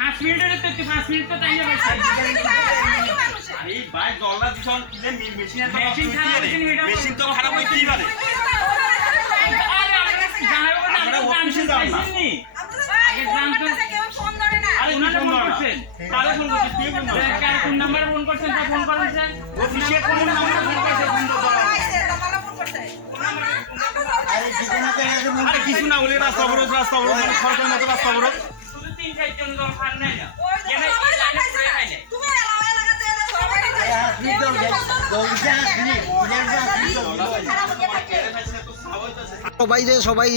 5 মিনিটের তো 5 মিনিট তো টাইম লাগবে এই ভাই জল্লা দিছন কি যে মেশিন এত মেশিন তো খারাপ হই কি পারে আমরা অফিসে যাব না আগে জানতো ফোন ধরে না আরে ফোন করছেন তাহলে ফোন করছেন কে ফোন করছেন কার কোন নাম্বারে ফোন করছেন তা ফোন করেন স্যার অফিসে কোন নাম্বারে ফোন করছে ফোন তো আরে কিছু না বলে রাস্তা অবরোধ সরকার মতো রাস্তা অবরোধ শুধু 3-4 জন লোক ফান নাই না কেন লাইনে পড়ে খাইলে তুমি এলাকাতে সবাই যে সবাই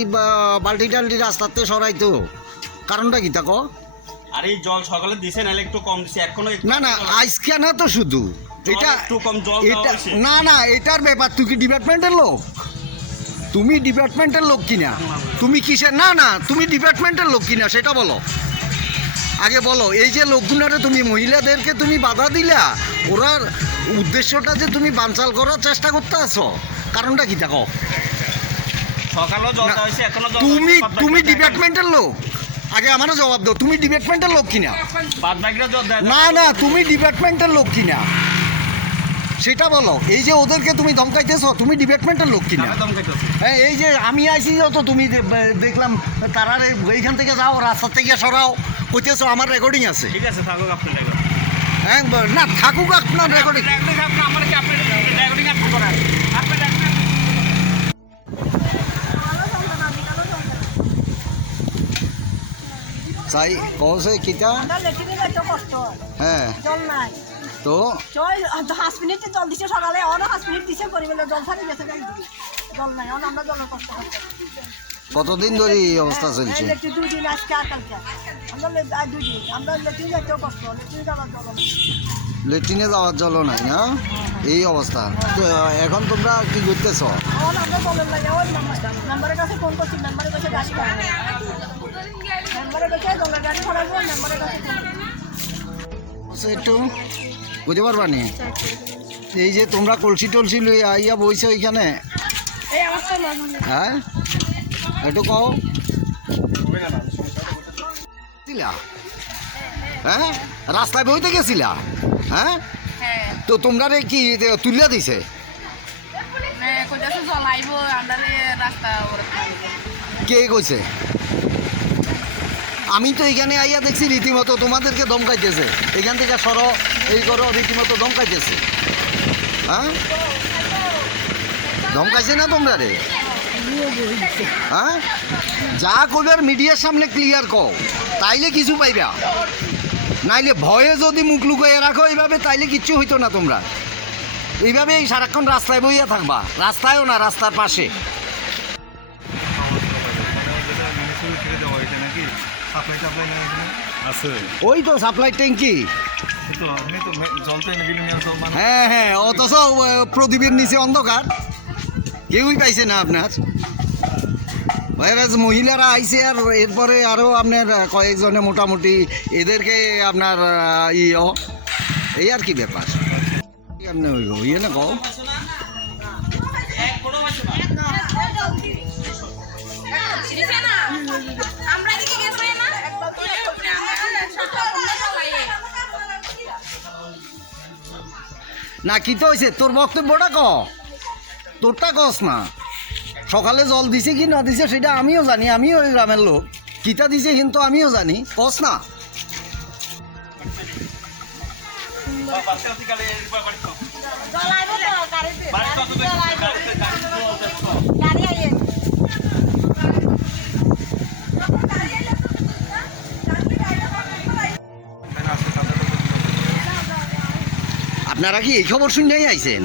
বালতি টালটি রাস্তাতে সরাইতো কারণটা কি তাকো? আর এই জল সকালে দিছে নাহলে একটু কম দিছে এখনো না না আজকে না তো শুধু এটা একটু কম জল এটা হয়েছে না না এটার ব্যাপার। তুই কি ডিপার্টমেন্টের লোক? তুমি ডিপার্টমেন্টের লোক কিনা? তুমি কিসের? না না তুমি ডিপার্টমেন্টের লোক কিনা সেটা বলো আগে বলো। এই যে লোকগুলোরে তুমি মহিলাদেরকে তুমি বাধা দিলা, ওরার উদ্দেশ্যটা যে তুমি বানচাল করার চেষ্টা করতে আছো, কারণটা কি থাকো? সকালেও জল দেওয়া হয়েছে এখনো জল তুমি ডিপার্টমেন্টের লোক? আগে আমারও জবাব দাও, তুমি ডিপার্টমেন্টের লোক কিনা? বাদ বাকিরা জল দেয় না না তুমি ডিপার্টমেন্টের লোক কিনা সেটা বলো। এই যে ওদেরকে তুমি ধমকাইতেছো, তুমি ডিপার্টমেন্টের লোক কিনা? হ্যাঁ এই যে আমি আইসি তো তুমি দেখলাম তারা এইখান থেকে যাও, রাস্তা থেকে সরাও কইতেছো, আমার রেকর্ডিং আছে। ঠিক আছে থাকুক আপনার হ্যাঁ না থাকুক আপনার রেকর্ডিং। চাই কৌছে কিতা? হ্যাঁ জল নাই তো জল 5 মিনিট জল দিছে সকালে, অনেক 5 মিনিট দিছে পরিবেলে জল ছাড়ি গেছে, জল নাই অন আমরা জল কষ্ট করতে। কতদিন ধরে এই অবস্থা চলছে? এই 2 দিন আজকে আর কালকে আমরা 2 দিন আমরা লেট্রিন যাইতেও কষ্ট, লেট্রিন যাওয়ার জল নাই, লেট্রিনে যাওয়ার জল নাই না এই অবস্থা। তো এখন তোমরা কি করতেছো? অন আমরা জলের লাগে ওই নাম্বারের কাছে ফোন করছি, নাম্বারের কাছে গাড়ি পায়, নাম্বারের কাছে জলের গাড়ি ছড়াবো, নাম্বারের কাছে একটু বুঝতে পারবা নি? এই যে তোমরা কলসি টলসি লই আইয়া বইছো ওইখানে, এই অবস্থা না। হ্যাঁ একটু কও ছিলা? হ্যাঁ রাস্তায় বইতে গেছিলা? হ্যাঁ হ্যাঁ তো তোমরা রে কি তুলিয়া দিছে? কোথাও জ্বলাইব আন্দারে রাস্তা কে কইছে? আমি তো এখানে আইয়া দেখছি রীতিমতো তোমাদেরকে ধমকাইতেছে, এখান থেকে সরো এই করো, রীতিমতো ধমকাইতেছে। হ্যাঁ ধমকাইছে না তোমরা রে? হ্যাঁ যা কইবার মিডিয়ার সামনে ক্লিয়ার কও, তাইলে কিছু পাইবা, নাইলে ভয়ে যদি মুখ লুকাইয়া রাখো এইভাবে তাইলে কিচ্ছু হইতো না। তোমরা এইভাবে এই সারাক্ষণ রাস্তায় বইয়া থাকবা, রাস্তায়ও না রাস্তার পাশে। ওই তো সাপ্লাই ট্যাঙ্কি, হ্যাঁ হ্যাঁ অথচ প্রদীপের নিচে অন্ধকার, কেউই পাইছে না আপনার। ভাইরাস মহিলারা আইছে আর এরপরে আরও আপনার কয়েকজনে মোটামুটি এদেরকে আপনার এই আর কি ব্যাপার আপনি ইয়ে না কও। না কি তো হয়েছে তোর বক্তব্যটা ক, তোরটা কস না। সকালে জল দিছে কি না দিছে সেটা আমিও জানি, আমিও ওই গ্রামের লোক, কিতা দিছে কিন্তু আমিও জানি, কস না। আপনারা কি এই খবর শুনেই আইছেন?